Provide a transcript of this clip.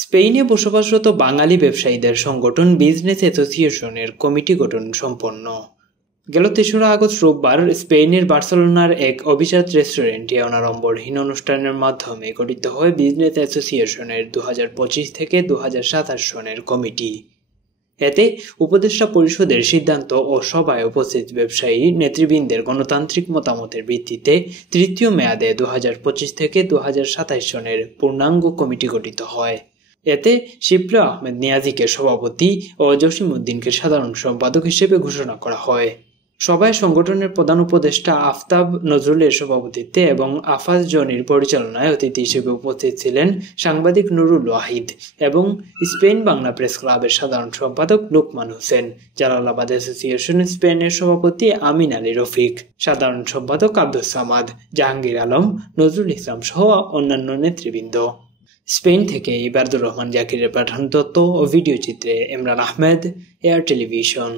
স্পেনে বসবাসরত বাঙালি ব্যবসায়ীদের সংগঠন বিজনেস অ্যাসোসিয়েশনের কমিটি গঠন সম্পন্ন। গেল ৩রা আগস্ট রোববার স্পেনের বার্সেলোনার এক অভিজাত রেস্টুরেন্টে অনাড়ম্বরহীন অনুষ্ঠানের মাধ্যমে গঠিত হয় বিজনেস অ্যাসোসিয়েশনের ২০২৫ থেকে ২০২৭ সনের কমিটি। এতে উপদেষ্টা পরিষদের সিদ্ধান্ত ও সভায় উপস্থিত ব্যবসায়ী নেতৃবৃন্দের গণতান্ত্রিক মতামতের ভিত্তিতে তৃতীয় মেয়াদে ২০২৫ থেকে ২০২৭ সনের পূর্ণাঙ্গ কমিটি গঠিত হয়। এতে শিবলি আহমেদ নিয়াজিকে সভাপতি ও জসিম উদ্দিনকে সাধারণ সম্পাদক হিসেবে ঘোষণা করা হয়। সভায় সংগঠনের প্রধান উপদেষ্টা আফতাব নজরুলের সভাপতিত্বে এবং আফাজ জনির পরিচালনায় অতিথি হিসেবে উপস্থিত ছিলেন সাংবাদিক নুরুল ওয়াহিদ এবং স্পেন বাংলা প্রেস ক্লাবের সাধারণ সম্পাদক লোকমান হোসেন, জালালাবাদ অ্যাসোসিয়েশন স্পেনের সভাপতি আমিন আলী রফিক, সাধারণ সম্পাদক আব্দুস সামাদ, জাহাঙ্গীর আলম, নজরুল ইসলাম সহ অন্যান্য নেতৃবৃন্দ। স্পেন থেকে ইবাদুর রহমান জাকিরের পাঠানো তথ্য ও ভিডিও চিত্রে ইমরান আহমেদ, এয়ার টেলিভিশন।